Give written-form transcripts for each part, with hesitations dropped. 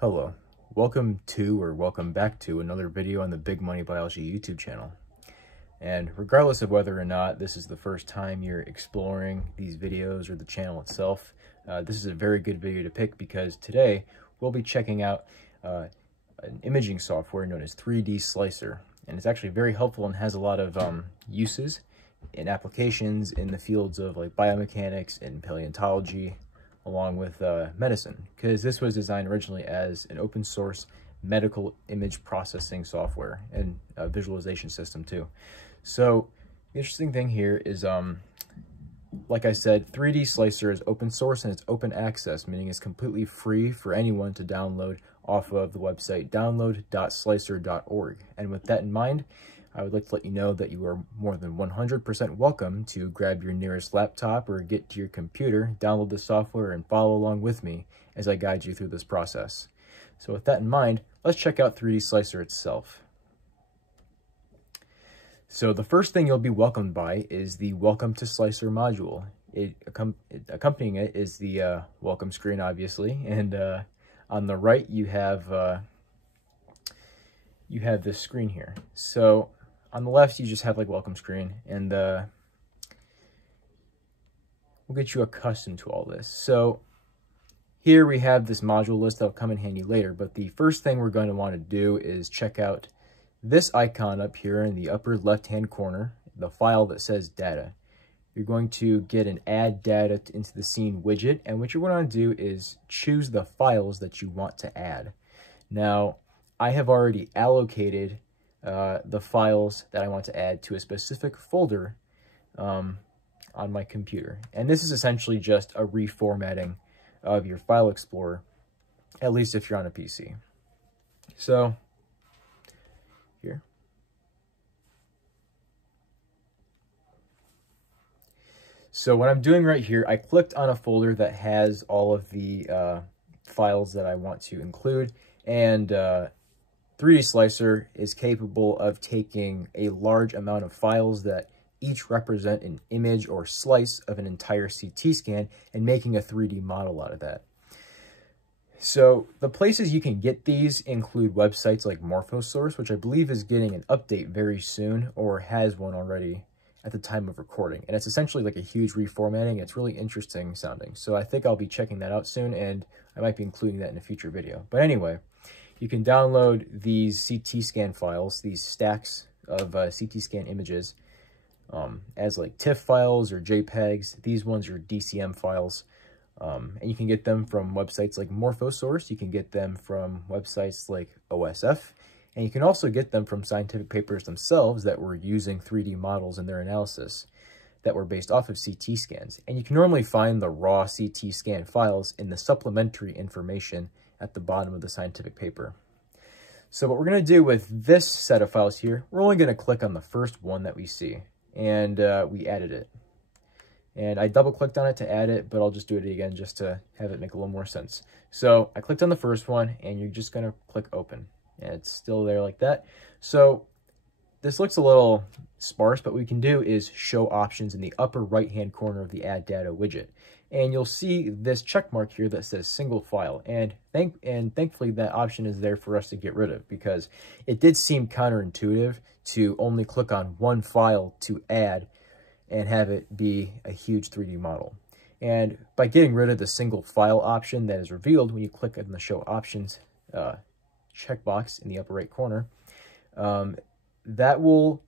Hello, welcome back to another video on the Big Money Biology YouTube channel. And regardless of whether or not this is the first time you're exploring these videos or the channel itself, this is a very good video to pick because today we'll be checking out an imaging software known as 3DSlicer. And it's actually very helpful and has a lot of uses and applications in the fields of like biomechanics and paleontology, along with medicine, because this was designed originally as an open source medical image processing software and a visualization system too. So the interesting thing here is, like I said, 3DSlicer is open source and it's open access, meaning it's completely free for anyone to download off of the website download.slicer.org. And with that in mind, I would like to let you know that you are more than 100% welcome to grab your nearest laptop or get to your computer, download the software, and follow along with me as I guide you through this process. So with that in mind, let's check out 3DSlicer itself. So the first thing you'll be welcomed by is the Welcome to Slicer module. Accompanying it is the welcome screen, obviously, and on the right you have this screen here. So on the left, you just have like welcome screen, and we'll get you accustomed to all this. So here we have this module list that'll come in handy later, but the first thing we're going to want to do is check out this icon up here in the upper left-hand corner, the file that says data. You're going to get an add data into the scene widget, and what you're going to do is choose the files that you want to add. Now, I have already allocated the files that I want to add to a specific folder on my computer. And this is essentially just a reformatting of your file explorer, at least if you're on a PC. So here. So what I'm doing right here, I clicked on a folder that has all of the files that I want to include, and 3DSlicer is capable of taking a large amount of files that each represent an image or slice of an entire CT scan and making a 3D model out of that. So the places you can get these include websites like Morphosource, which I believe is getting an update very soon or has one already at the time of recording. And it's essentially like a huge reformatting. It's really interesting sounding. So I think I'll be checking that out soon, and I might be including that in a future video. But anyway, you can download these CT scan files, these stacks of CT scan images, as like TIFF files or JPEGs. These ones are DCM files. And you can get them from websites like Morphosource. You can get them from websites like OSF. And you can also get them from scientific papers themselves that were using 3D models in their analysis that were based off of CT scans. And you can normally find the raw CT scan files in the supplementary information at the bottom of the scientific paper. So what we're going to do with this set of files here, we're only going to click on the first one that we see, and we added it. And I double clicked on it to add it, but I'll just do it again just to have it make a little more sense. So I clicked on the first one, and you're just going to click open, and it's still there like that. So this looks a little sparse, but what we can do is show options in the upper right-hand corner of the Add Data widget. And you'll see this check mark here that says single file. And thankfully that option is there for us to get rid of, because it did seem counterintuitive to only click on one file to add and have it be a huge 3D model. And by getting rid of the single file option that is revealed when you click on the show options checkbox in the upper right corner, that will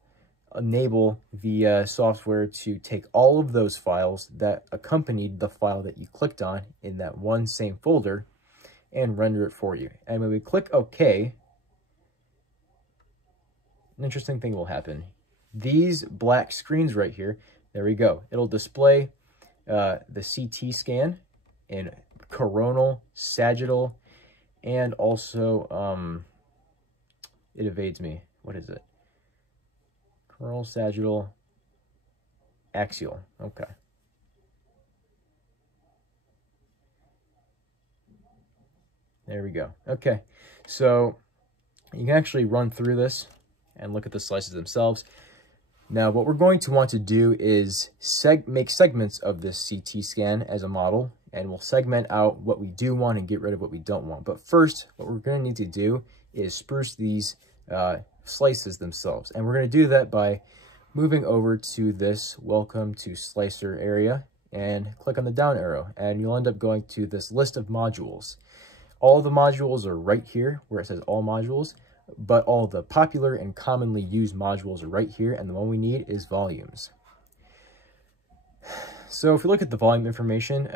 enable the software to take all of those files that accompanied the file that you clicked on in that one same folder and render it for you. And when we click OK, an interesting thing will happen. These black screens right here, there we go. It'll display the CT scan in coronal, sagittal, and also, it evades me. What is it? Coronal, sagittal, axial. Okay. There we go. Okay. So you can actually run through this and look at the slices themselves. Now, what we're going to want to do is make segments of this CT scan as a model and we'll segment out what we do want and get rid of what we don't want. But first, what we're going to need to do is spruce these slices themselves. And we're going to do that by moving over to this Welcome to Slicer area and click on the down arrow, and you'll end up going to this list of modules. All the modules are right here where it says all modules, but all the popular and commonly used modules are right here, and the one we need is volumes. So if we look at the volume information,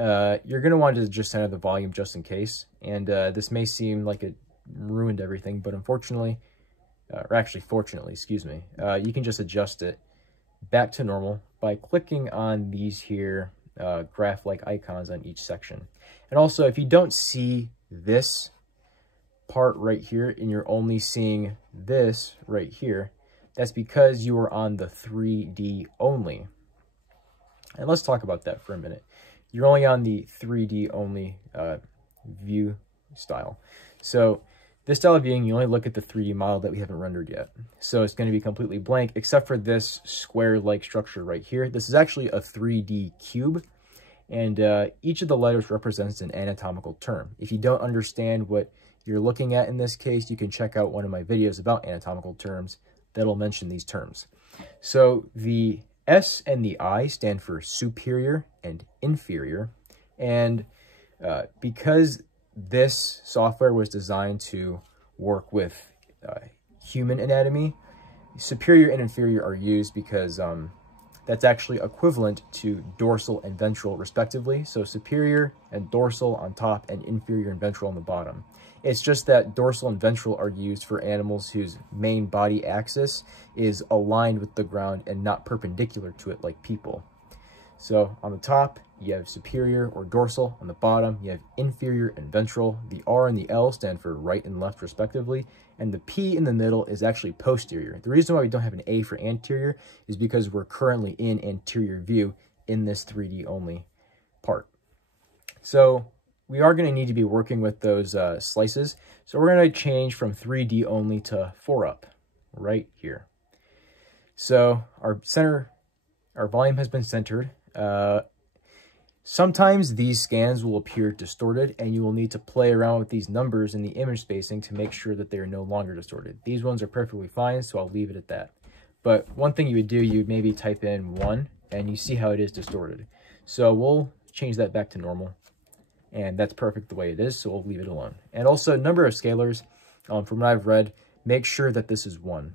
you're going to want to just center the volume just in case, and this may seem like it ruined everything, but unfortunately, or actually fortunately, excuse me, you can just adjust it back to normal by clicking on these here graph-like icons on each section. And also, if you don't see this part right here and you're only seeing this right here, that's because you are on the 3D only. And let's talk about that for a minute. You're only on the 3D only view style. So this style of viewing, you only look at the 3D model that we haven't rendered yet. So it's going to be completely blank, except for this square-like structure right here. This is actually a 3D cube, and each of the letters represents an anatomical term. If you don't understand what you're looking at in this case, you can check out one of my videos about anatomical terms that'll mention these terms. So the S and the I stand for superior and inferior, and because this software was designed to work with human anatomy, superior and inferior are used because that's actually equivalent to dorsal and ventral respectively. So superior and dorsal on top and inferior and ventral on the bottom. It's just that dorsal and ventral are used for animals whose main body axis is aligned with the ground and not perpendicular to it like people. So on the top, you have superior or dorsal. On the bottom, you have inferior and ventral. The R and the L stand for right and left respectively. And the P in the middle is actually posterior. The reason why we don't have an A for anterior is because we're currently in anterior view in this 3D only part. So we are going to need to be working with those slices. So we're going to change from 3D only to 4-up right here. So our volume has been centered. Sometimes these scans will appear distorted, and you will need to play around with these numbers in the image spacing to make sure that they are no longer distorted. These ones are perfectly fine, so I'll leave it at that. But one thing you would do, you would maybe type in 1, and you see how it is distorted. So we'll change that back to normal, and that's perfect the way it is, so we'll leave it alone. And also, number of scalars, from what I've read, make sure that this is 1.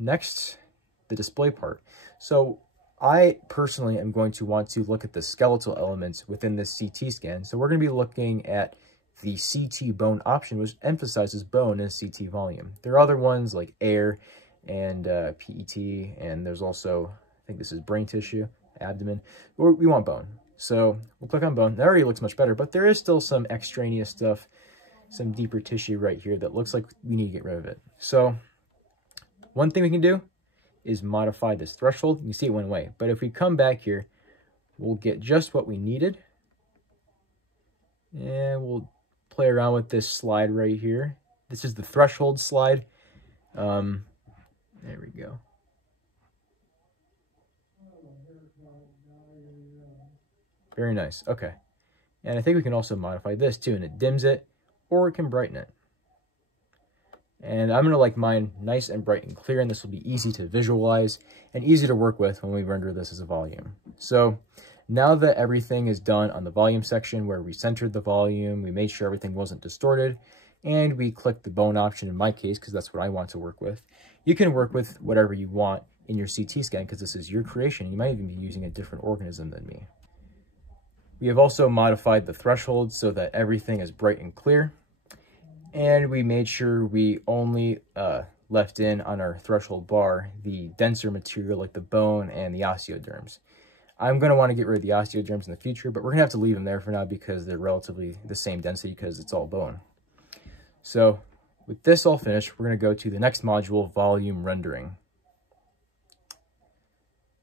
Next, the display part. So I personally am going to want to look at the skeletal elements within this CT scan. So we're going to be looking at the CT bone option, which emphasizes bone in CT volume. There are other ones like air and PET, and there's also, I think this is brain tissue, abdomen. We want bone. So we'll click on bone. That already looks much better, but there is still some extraneous stuff, some deeper tissue right here that looks like we need to get rid of it. So one thing we can do is modify this threshold. You see it went away. But if we come back here, we'll get just what we needed. And we'll play around with this slide right here. This is the threshold slide. There we go. Very nice. Okay. And I think we can also modify this too, and it dims it, or it can brighten it. And I'm going to like mine nice and bright and clear, and this will be easy to visualize and easy to work with when we render this as a volume. So now that everything is done on the volume section where we centered the volume, we made sure everything wasn't distorted, and we clicked the bone option in my case because that's what I want to work with. You can work with whatever you want in your CT scan because this is your creation. You might even be using a different organism than me. We have also modified the threshold so that everything is bright and clear. And we made sure we only left in on our threshold bar the denser material like the bone and the osteoderms. I'm going to want to get rid of the osteoderms in the future, but we're going to have to leave them there for now because they're relatively the same density because it's all bone. So with this all finished, we're going to go to the next module, volume rendering.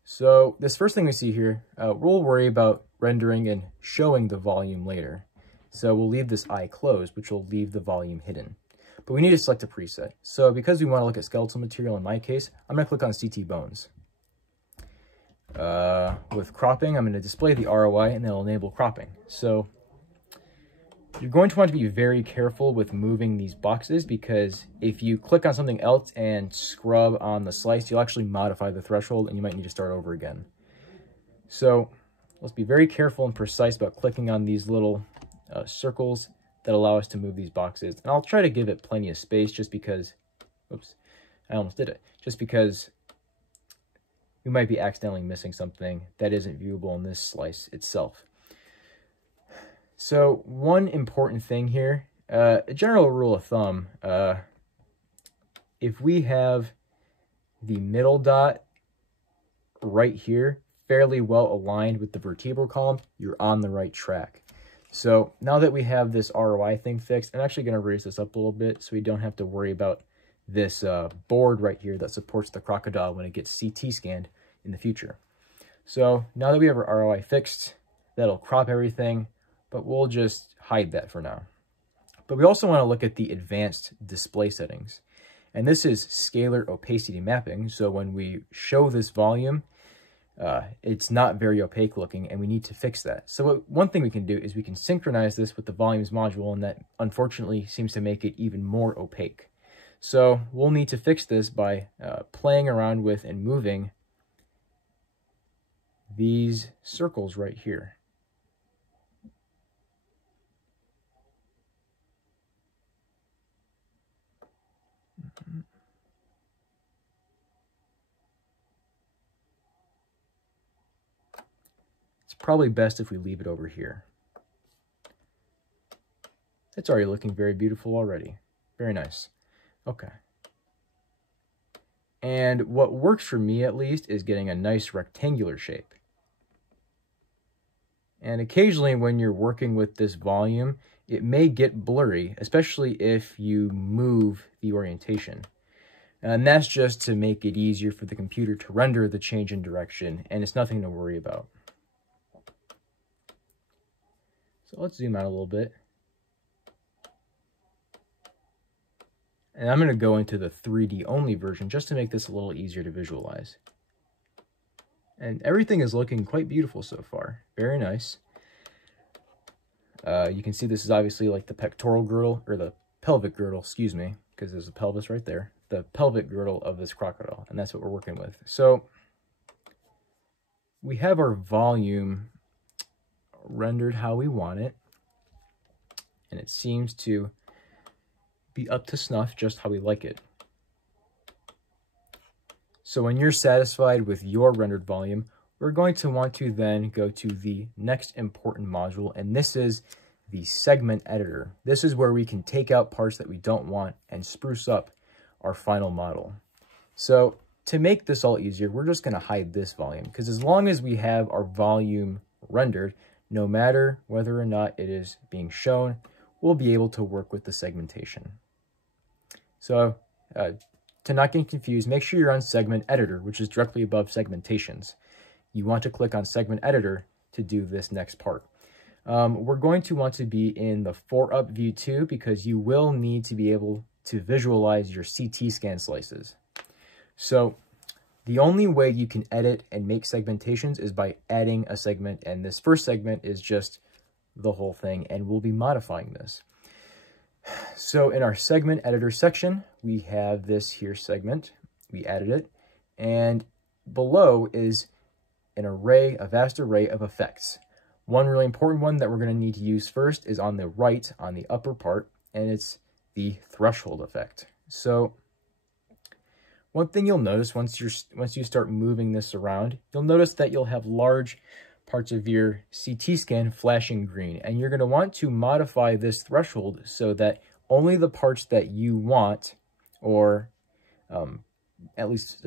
So this first thing we see here, we'll worry about rendering and showing the volume later. So we'll leave this eye closed, which will leave the volume hidden. But we need to select a preset. So because we want to look at skeletal material in my case, I'm going to click on CT bones. with cropping, I'm going to display the ROI and that'll enable cropping. So you're going to want to be very careful with moving these boxes, because if you click on something else and scrub on the slice, you'll actually modify the threshold and you might need to start over again. So let's be very careful and precise about clicking on these little circles that allow us to move these boxes. And I'll try to give it plenty of space just because, oops, I almost did it, just because we might be accidentally missing something that isn't viewable in this slice itself. So one important thing here, a general rule of thumb, if we have the middle dot right here fairly well aligned with the vertebral column, you're on the right track. So now that we have this ROI thing fixed, I'm actually going to raise this up a little bit so we don't have to worry about this board right here that supports the crocodile when it gets CT scanned in the future. So now that we have our ROI fixed, that'll crop everything, but we'll just hide that for now. But we also want to look at the advanced display settings. And this is scalar opacity mapping. So when we show this volume, it's not very opaque looking, and we need to fix that. So one thing we can do is we can synchronize this with the volumes module, and that unfortunately seems to make it even more opaque. So we'll need to fix this by playing around with and moving these circles right here. It's probably best if we leave it over here. It's already looking very beautiful already. Very nice. Okay. And what works for me, at least, is getting a nice rectangular shape. And occasionally when you're working with this volume, it may get blurry, especially if you move the orientation. And that's just to make it easier for the computer to render the change in direction, and it's nothing to worry about. So let's zoom out a little bit. And I'm going to go into the 3D only version just to make this a little easier to visualize. And everything is looking quite beautiful so far. Very nice. You can see this is obviously like the pectoral girdle, or the pelvic girdle, excuse me, because there's a pelvis right there. The pelvic girdle of this crocodile, and that's what we're working with. So we have our volume rendered how we want it, and it seems to be up to snuff just how we like it. So when you're satisfied with your rendered volume, we're going to want to then go to the next important module, and this is the segment editor. This is where we can take out parts that we don't want and spruce up our final model. So to make this all easier, we're just going to hide this volume, because as long as we have our volume rendered, no matter whether or not it is being shown, we'll be able to work with the segmentation. So to not get confused, make sure you're on Segment Editor, which is directly above Segmentations. You want to click on Segment Editor to do this next part. We're going to want to be in the 4-up view too, because you will need to be able to visualize your CT scan slices. So the only way you can edit and make segmentations is by adding a segment, and this first segment is just the whole thing, and we'll be modifying this. So in our segment editor section, we have this here segment. We added it, and below is an array, a vast array of effects. One really important one that we're going to need to use first is on the right, on the upper part, and it's the threshold effect. So one thing you'll notice once you start moving this around, you'll notice that you'll have large parts of your CT scan flashing green, and you're going to want to modify this threshold so that only the parts that you want, or at least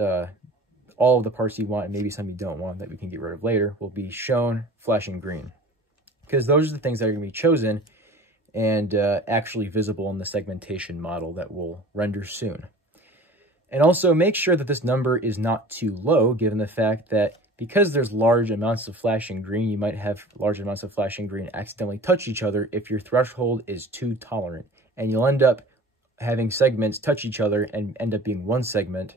all of the parts you want and maybe some you don't want that we can get rid of later, will be shown flashing green, because those are the things that are going to be chosen and actually visible in the segmentation model that we'll render soon. And also make sure that this number is not too low, given the fact that because there's large amounts of flashing green, you might have large amounts of flashing green accidentally touch each other if your threshold is too tolerant. And you'll end up having segments touch each other and end up being one segment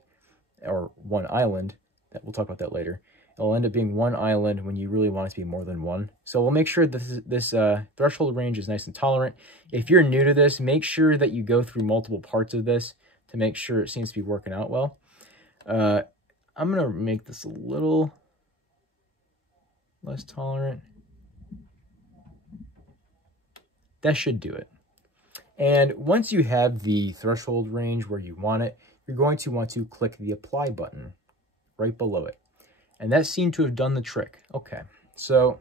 or one island, that we'll talk about that later, It'll end up being one island when you really want it to be more than one. So we'll make sure that this threshold range is nice and tolerant. If you're new to this, make sure that you go through multiple parts of this to make sure it seems to be working out well. I'm going to make this a little less tolerant. That should do it. And once you have the threshold range where you want it, you're going to want to click the apply button right below it. And that seemed to have done the trick. Okay, so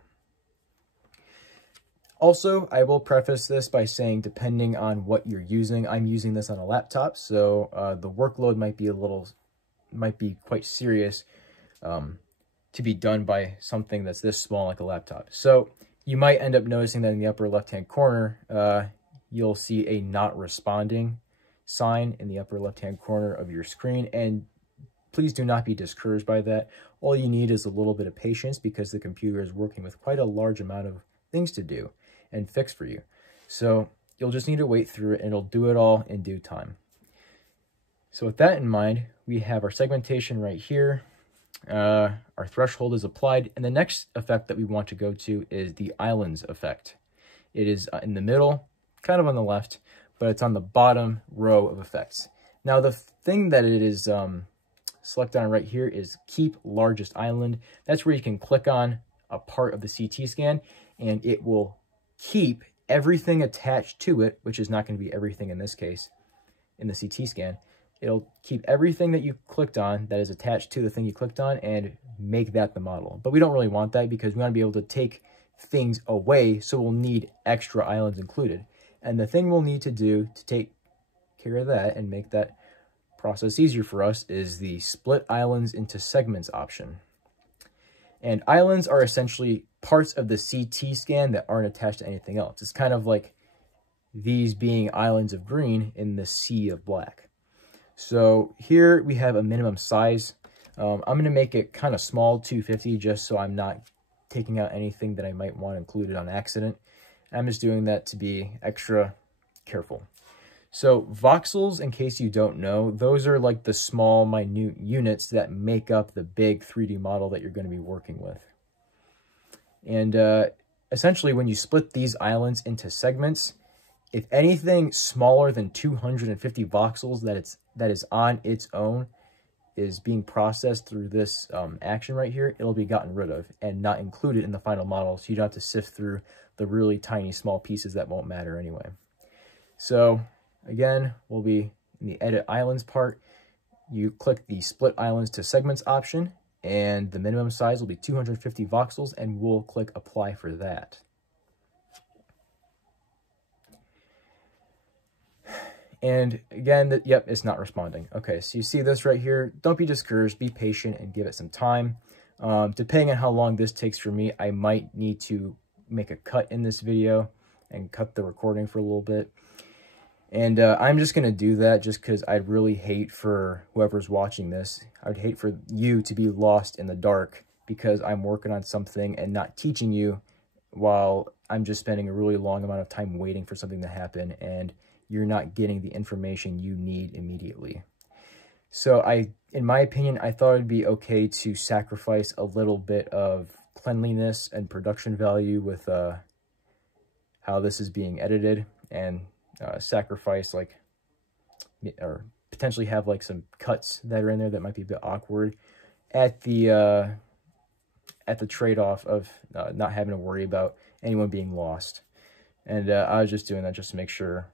also I will preface this by saying, depending on what you're using, I'm using this on a laptop, so the workload might be quite serious to be done by something that's this small like a laptop. So you might end up noticing that in the upper left-hand corner, you'll see a not responding sign in the upper left-hand corner of your screen. And please do not be discouraged by that. All you need is a little bit of patience because the computer is working with quite a large amount of things to do and fix for you. So you'll just need to wait through it and it'll do it all in due time. So with that in mind, we have our segmentation right here. Our threshold is applied, and the next effect that we want to go to is the islands effect. It is in the middle, kind of on the left, but it's on the bottom row of effects. Now the thing that it is selected on right here is keep largest island. That's where you can click on a part of the CT scan and it will keep everything attached to it, which is not going to be everything in this case in the CT scan. It'll keep everything that you clicked on that is attached to the thing you clicked on and make that the model. But we don't really want that because we want to be able to take things away, so we'll need extra islands included. And the thing we'll need to do to take care of that and make that process easier for us is the split islands into segments option. And islands are essentially parts of the CT scan that aren't attached to anything else. It's kind of like these being islands of green in the sea of black. So here we have a minimum size. I'm going to make it kind of small, 250, just so I'm not taking out anything that I might want included on accident. I'm just doing that to be extra careful. So voxels, in case you don't know, those are like the small, minute units that make up the big 3D model that you're going to be working with. And essentially, when you split these islands into segments, if anything smaller than 250 voxels that is on its own is being processed through this action right here, it'll be gotten rid of and not included in the final model, so you don't have to sift through the really tiny small pieces that won't matter anyway. So again, we'll be in the edit islands part. You click the split islands to segments option, and the minimum size will be 250 voxels, and we'll click apply for that. And again, yep, it's not responding. Okay, so you see this right here. Don't be discouraged, be patient and give it some time. Depending on how long this takes for me, I might need to make a cut in this video and cut the recording for a little bit. And I'm just going to do that just because I'd really hate for whoever's watching this, I'd hate for you to be lost in the dark because I'm working on something and not teaching you while I'm just spending a really long amount of time waiting for something to happen and you're not getting the information you need immediately. So in my opinion, I thought it'd be okay to sacrifice a little bit of cleanliness and production value with how this is being edited, and sacrifice or potentially have like some cuts that are in there that might be a bit awkward at the trade-off of not having to worry about anyone being lost. And I was just doing that just to make sure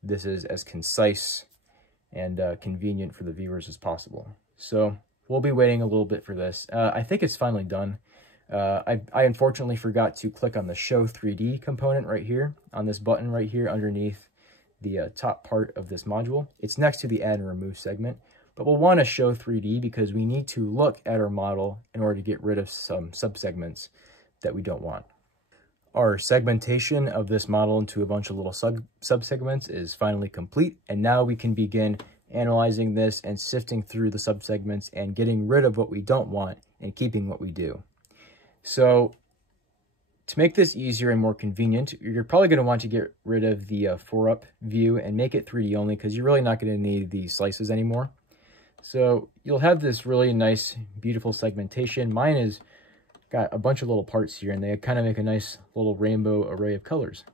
this is as concise and convenient for the viewers as possible. So we'll be waiting a little bit for this. I think it's finally done. I unfortunately forgot to click on the Show 3D component right here, on this button right here underneath the top part of this module. It's next to the Add and Remove segment, but we'll want to Show 3D because we need to look at our model in order to get rid of some subsegments that we don't want. Our segmentation of this model into a bunch of little subsegments is finally complete, and now we can begin analyzing this and sifting through the subsegments and getting rid of what we don't want and keeping what we do. So to make this easier and more convenient, you're probably going to want to get rid of the 4-up view and make it 3D only because you're really not going to need the slices anymore. So you'll have this really nice, beautiful segmentation. Mine is got a bunch of little parts here, and they kind of make a nice little rainbow array of colors.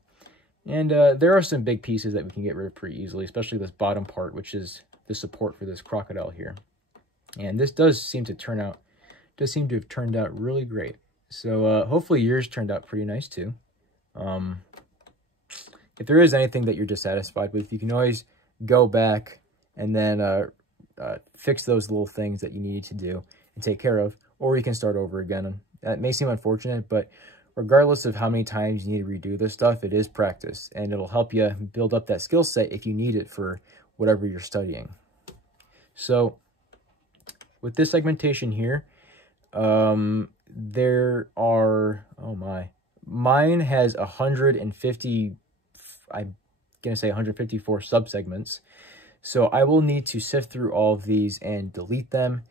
And there are some big pieces that we can get rid of pretty easily, especially this bottom part, which is the support for this crocodile here. And this does seem to have turned out really great. So hopefully yours turned out pretty nice too. If there is anything that you're dissatisfied with, you can always go back and then fix those little things that you needed to do and take care of, or you can start over again. That may seem unfortunate, but regardless of how many times you need to redo this stuff, it is practice, and it'll help you build up that skill set if you need it for whatever you're studying. So with this segmentation here, there are, mine has 150, I'm gonna say 154 subsegments. So I will need to sift through all of these and delete them.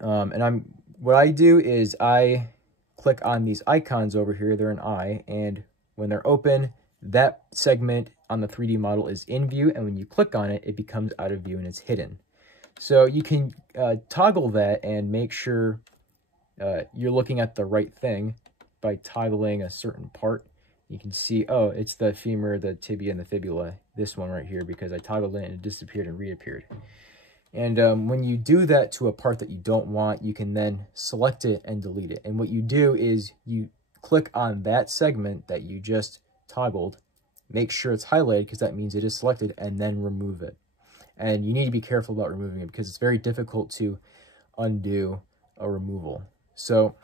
What I do is I click on these icons over here, they're an eye, and when they're open, that segment on the 3D model is in view, and when you click on it, it becomes out of view and it's hidden. So you can toggle that and make sure you're looking at the right thing by toggling a certain part. You can see, oh, it's the femur, the tibia, and the fibula, this one right here, because I toggled it and it disappeared and reappeared. And when you do that to a part that you don't want, you can then select it and delete it. And what you do is you click on that segment that you just toggled, make sure it's highlighted because that means it is selected, and then remove it. And you need to be careful about removing it because it's very difficult to undo a removal. So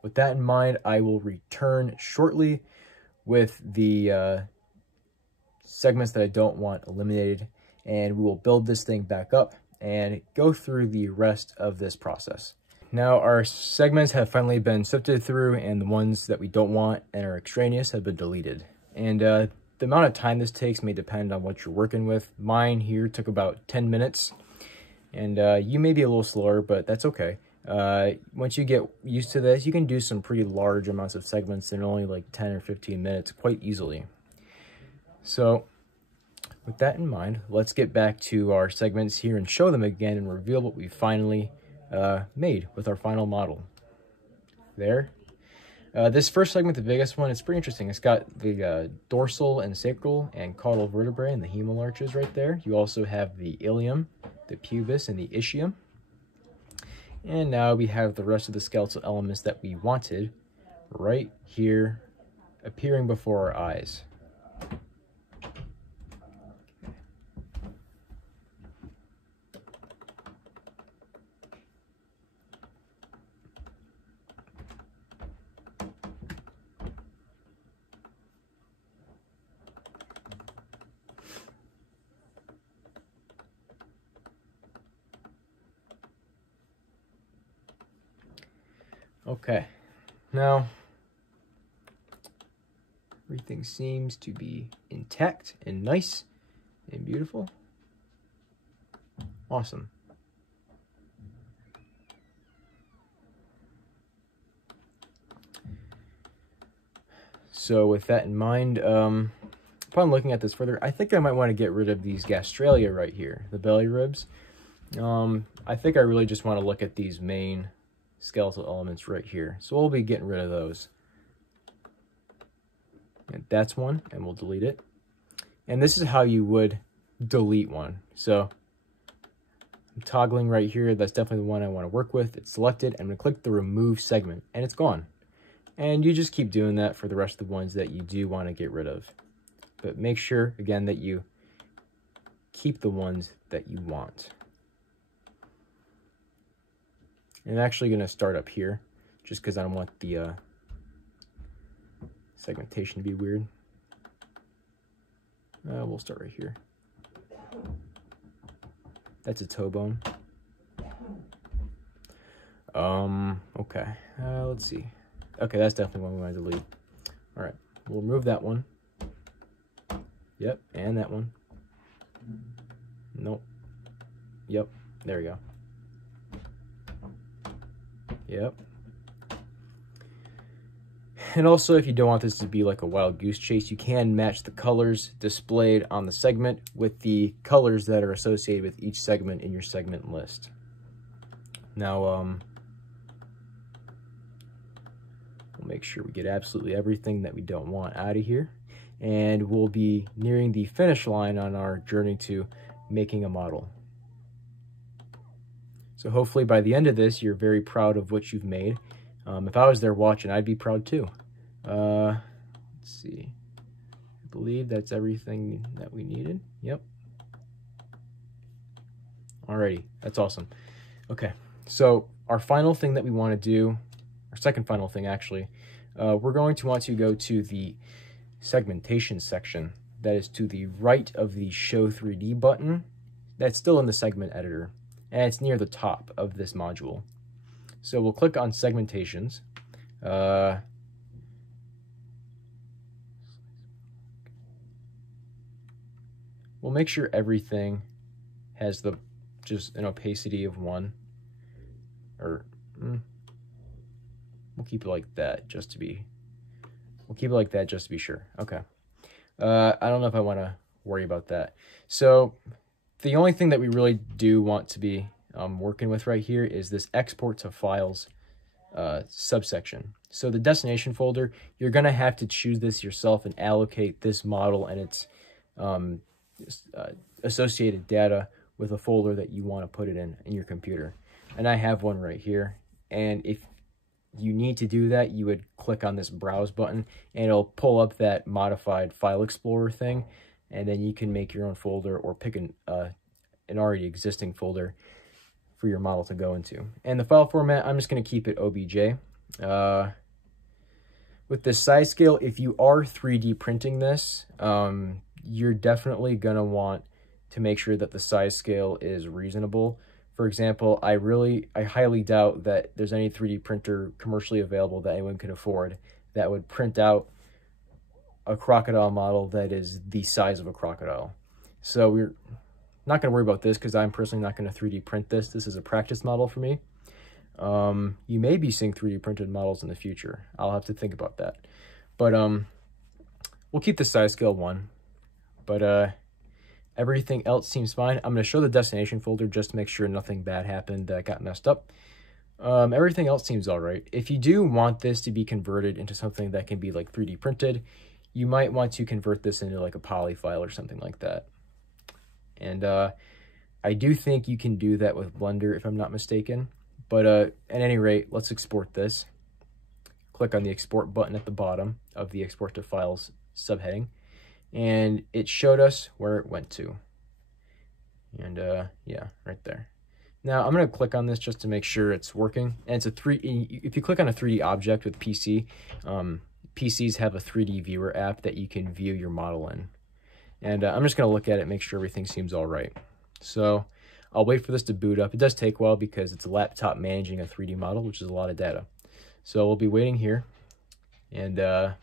with that in mind, I will return shortly with the segments that I don't want eliminated, and we will build this thing back up and go through the rest of this process. Now our segments have finally been sifted through, and the ones that we don't want and are extraneous have been deleted. And the amount of time this takes may depend on what you're working with. Mine here took about 10 minutes, and you may be a little slower, but that's okay. Once you get used to this, you can do some pretty large amounts of segments in only like 10 or 15 minutes quite easily. So with that in mind, let's get back to our segments here and show them again and reveal what we finally made with our final model. There. This first segment, the biggest one, it's pretty interesting. It's got the dorsal and sacral and caudal vertebrae and the humeral arches right there. You also have the ilium, the pubis, and the ischium. And now we have the rest of the skeletal elements that we wanted right here appearing before our eyes. Okay, now everything seems to be intact and nice and beautiful. Awesome. So with that in mind, upon looking at this further, I think I might want to get rid of these gastralia right here, the belly ribs. I think I really just want to look at these main skeletal elements right here. So we'll be getting rid of those. And that's one, and we'll delete it. And this is how you would delete one. So I'm toggling right here. That's definitely the one I want to work with. It's selected. I'm going to click the remove segment, and it's gone. And you just keep doing that for the rest of the ones that you do want to get rid of. But make sure, again, that you keep the ones that you want. And I'm actually going to start up here, just because I don't want the segmentation to be weird. We'll start right here. That's a toe bone. Okay, let's see. Okay, that's definitely one we want to delete. All right, we'll remove that one. Yep, and that one. Nope. Yep, there we go. Yep. And also, if you don't want this to be like a wild goose chase, you can match the colors displayed on the segment with the colors that are associated with each segment in your segment list. Now, we'll make sure we get absolutely everything that we don't want out of here. And we'll be nearing the finish line on our journey to making a model. So hopefully by the end of this, you're very proud of what you've made. If I was there watching, I'd be proud too. Let's see. I believe that's everything that we needed. Yep. Alrighty, that's awesome. Okay, so our final thing that we want to do, our second final thing actually, we're going to want to go to the segmentation section that is to the right of the Show 3D button. That's still in the segment editor, and it's near the top of this module. So we'll click on Segmentations. We'll make sure everything has just an opacity of 1, or we'll keep it like that just to be. We'll keep it like that just to be sure. Okay. I don't know if I want to worry about that. So the only thing that we really do want to be working with right here is this export to files subsection. So the destination folder, you're going to have to choose this yourself and allocate this model and its associated data with a folder that you want to put it in your computer. And I have one right here. And if you need to do that, you would click on this browse button and it'll pull up that modified file explorer thing, and then you can make your own folder or pick an already existing folder for your model to go into. And the file format, I'm just going to keep it OBJ. With this size scale, if you are 3D printing this, you're definitely going to want to make sure that the size scale is reasonable. For example, I highly doubt that there's any 3D printer commercially available that anyone can afford that would print out a crocodile model that is the size of a crocodile. So we're not going to worry about this because I'm personally not going to 3D print this. This is a practice model for me. You may be seeing 3D printed models in the future. I'll have to think about that. But we'll keep the size scale 1. But everything else seems fine. I'm going to show the destination folder just to make sure nothing bad happened that got messed up. Everything else seems all right. If you do want this to be converted into something that can be like 3D printed, you might want to convert this into like a poly file or something like that. And I do think you can do that with Blender if I'm not mistaken. But at any rate, let's export this. Click on the export button at the bottom of the export to files subheading. And it showed us where it went to. And yeah, right there. Now I'm going to click on this just to make sure it's working. And it's a if you click on a 3D object with PC, PCs have a 3D viewer app that you can view your model in. And I'm just going to look at it, make sure everything seems all right. So I'll wait for this to boot up. It does take a while because it's a laptop managing a 3D model, which is a lot of data. So we'll be waiting here, and we'll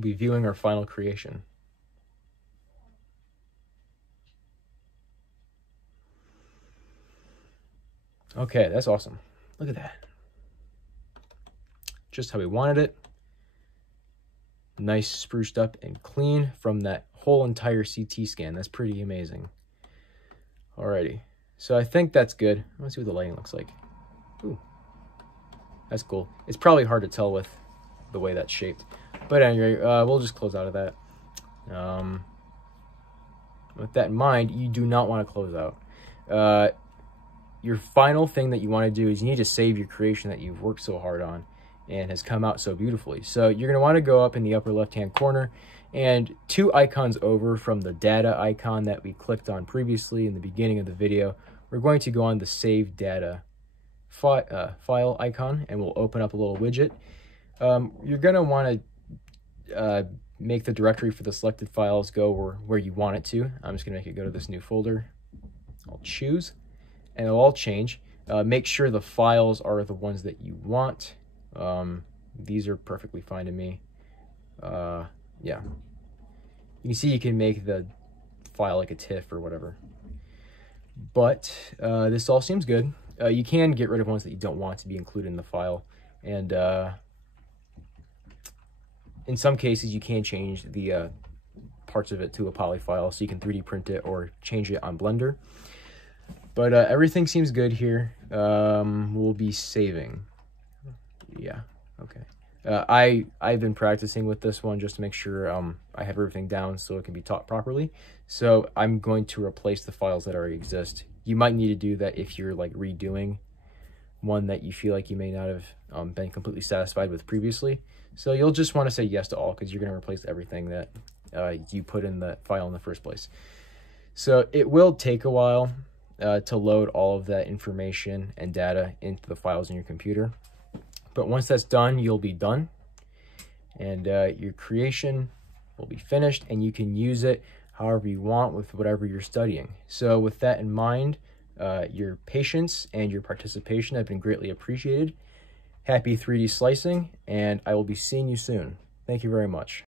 be viewing our final creation. Okay, that's awesome. Look at that. Just how we wanted it. Nice, spruced up and clean from that whole entire CT scan. That's pretty amazing. Alrighty, so I think that's good. Let's see what the lighting looks like. Ooh, that's cool. It's probably hard to tell with the way that's shaped. But anyway, we'll just close out of that. With that in mind, you do not want to close out. Your final thing that you want to do is you need to save your creation that you've worked so hard on and has come out so beautifully. So you're going to want to go up in the upper left-hand corner, and 2 icons over from the data icon that we clicked on previously in the beginning of the video, we're going to go on the Save Data file icon, and we'll open up a little widget. You're going to want to make the directory for the selected files go where you want it to. I'm just going to make it go to this new folder. I'll choose, and it'll all change. Make sure the files are the ones that you want. These are perfectly fine to me. Yeah. You can see you can make the file like a TIFF or whatever. But this all seems good. You can get rid of ones that you don't want to be included in the file. And in some cases, you can change the parts of it to a poly file, so you can 3D print it or change it on Blender. But everything seems good here. We'll be saving. Yeah, okay. I've been practicing with this one just to make sure I have everything down so it can be taught properly. So I'm going to replace the files that already exist. You might need to do that if you're like redoing one that you feel like you may not have been completely satisfied with previously. So you'll just want to say yes to all, because you're going to replace everything that you put in the file in the first place. So it will take a while to load all of that information and data into the files in your computer. But once that's done, you'll be done, and your creation will be finished, and you can use it however you want with whatever you're studying. So with that in mind, your patience and your participation have been greatly appreciated. Happy 3D slicing, and I will be seeing you soon. Thank you very much.